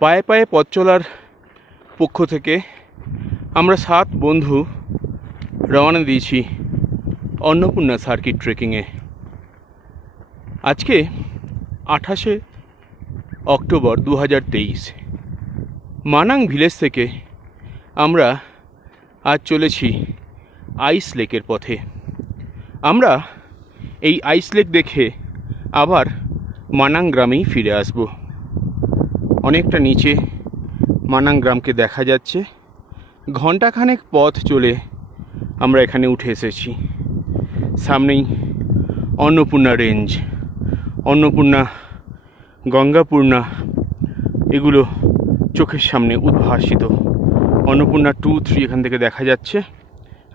পায়ে পায়ে পথ চলার পক্ষ থেকে আমরা 7 বন্ধু রওনা দিয়েছি অন্নপূর্ণা সার্কিট ট্রেকিংয়ে। আজকে 28শে অক্টোবর 2023। মানাং ভিলেজ থেকে আমরা আজ চলেছি আইস লেকের পথে। আমরা এই আইস লেক দেখে আবার মানাং গ্রামেই ফিরে আসব। অনেকটা নিচে মানাং গ্রামকে দেখা যাচ্ছে। ঘণ্টাখানেক পথ চলে আমরা এখানে উঠে এসেছি। সামনেই অন্নপূর্ণা রেঞ্জ, অন্নপূর্ণা, গঙ্গাপূর্ণা, এগুলো চোখের সামনে উদ্ভাসিত। অন্নপূর্ণা 2, 3 এখান থেকে দেখা যাচ্ছে,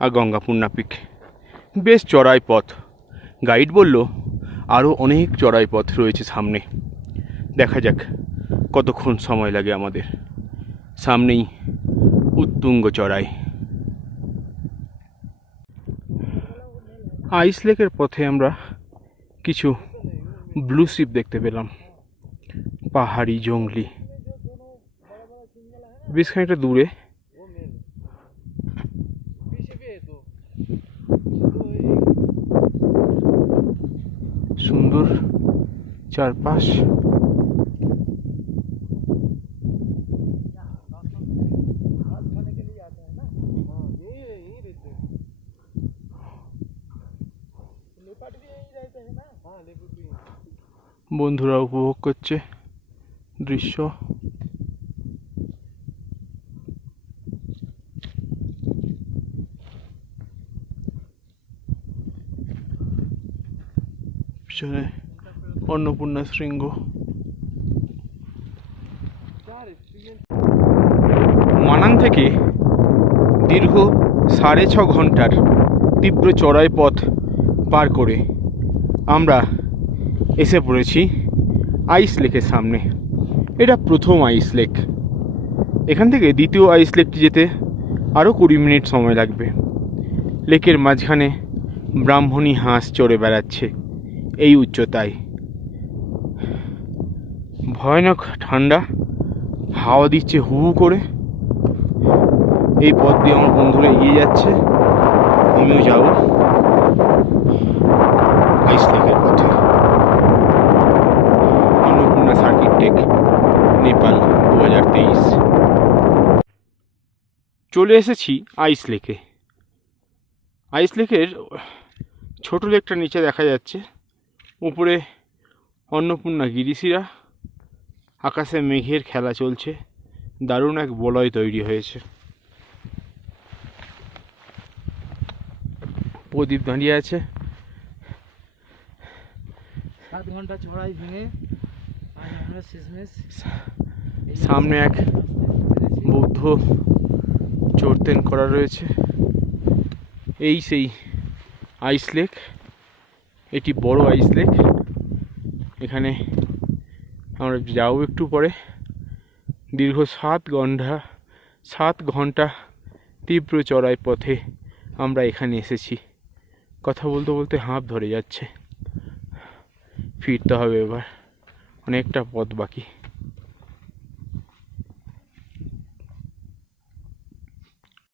আর গঙ্গাপূর্ণা পিক। বেশ চড়াই পথ। গাইড বলল আরও অনেক চড়াই পথ রয়েছে সামনে। দেখা যাক কতক্ষণ সময় লাগে আমাদের। সামনেই উত্তুঙ্গ চড়াই। আইস লেকের পথে আমরা কিছু ব্লু শিপ দেখতে পেলাম। পাহাড়ি জঙ্গলি, বেশ খানিকটা দূরে। সুন্দর চারপাশ। বন্ধুরা উপভোগ করছে দৃশ্য। পিছনে অন্নপূর্ণা শৃঙ্গ। মানাং থেকে দীর্ঘ 6.5 ঘন্টার তীব্র চড়াই পথ পার করে আমরা এসে পড়েছি আইস লেকের সামনে। এটা প্রথম আইস লেক। এখান থেকে দ্বিতীয় আইস লেকটি যেতে আরও 20 মিনিট সময় লাগবে। লেকের মাঝখানে ব্রাহ্মণী হাঁস চড়ে বেড়াচ্ছে এই উচ্চতায়। ভয়ানক ঠান্ডা, হাওয়া দিচ্ছে হু হু করে। এই পথ দিয়ে আমার বন্ধুরা এগিয়ে যাচ্ছে, আমিও যাব আইস লেকের পথে। Annapurna circuit trek, Nepal, 2023। চলে এসেছি আইস লেকে। আইস লেকের ছোট লেকটা নিচে দেখা যাচ্ছে, উপরে অন্নপূর্ণা গিরিশিরা। আকাশে মেঘের খেলা চলছে, দারুণ এক বলয় তৈরি হয়েছে। প্রদীপ দাঁড়িয়ে আছে। 7 ঘন্টা চড়াই ভেঙে আমরা শেষমেশ সামনে এক বৌদ্ধ চড়তেন করা রয়েছে। এই সেই আইস লেক। এটি বড় আইস লেক। এখানে আমরা যাও একটু পরে। দীর্ঘ 7 ঘন্টা তীব্র চড়াই পথে আমরা এখানে এসেছি। কথা বলতে বলতে হাঁপ ধরে যাচ্ছে। ফিরতে হবে এবার, অনেকটা পথ বাকি।